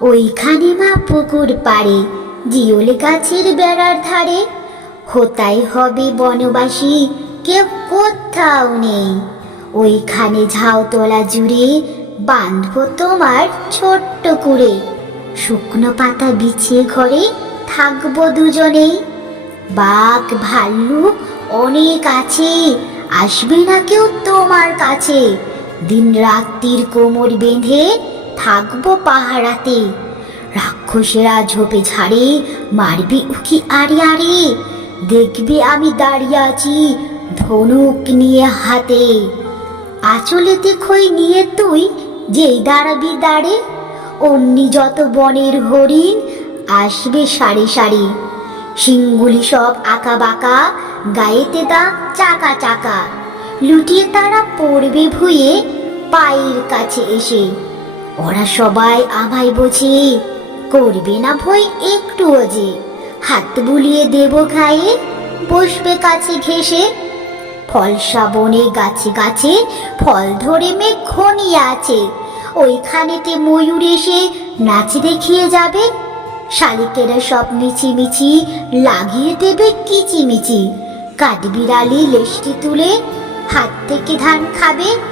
ওইখানে মা পুকুর পাড়ে, জিওলে গাছের বেড়ার ধারে। হোতাই হবে বনবাসী, কেউ কোথাও নেই। ওইখানে ঝাউতলা জুড়ে বাঁধবো তোমার ছোট্ট করে শুকনো পাতা বিছিয়ে ঘরে থাকব দুজনেই বাঘ ভাল্লুক অনেক আছে, আসবে না কেউ তোমার কাছে। দিন রাত্রির কোমর বেঁধে থাকব পাহারাতে। রাক্ষসেরা ঝোপে ঝাড়ে মারবি উকি আরে আরে দেখবে আমি দাঁড়িয়ে আছি ধনুক নিয়ে হাতে। আঁচলেতে খই নিয়ে তুই যেই দাঁড়াবি দাঁড়ে অমনি যত বনের হরিণ আসবে সারি সারি সিংগুলি সব আঁকা বাঁকা, গায়েতে দাগ চাকা চাকা। লুটিয়ে তারা পড়বে ভুয়ে পায়ের কাছে এসে। ওরা সবাই আমায় বোঝে করবে না ভয় একটুও যে। হাত বুলিয়ে দেব খায়ে বসবে কাছে ঘেসে ফলসা বনে গাছে গাছে ফল ধরে মেঘ ঘনিয়ে আছে। ওইখানেতে ময়ূর এসে নাচ দেখিয়ে যাবে। শালিকেরা সব মিছি মিছি লাগিয়ে দেবে কিচিমিচি। কাঠবিড়ালি লেষ্টি তুলে হাত থেকে ধান খাবে।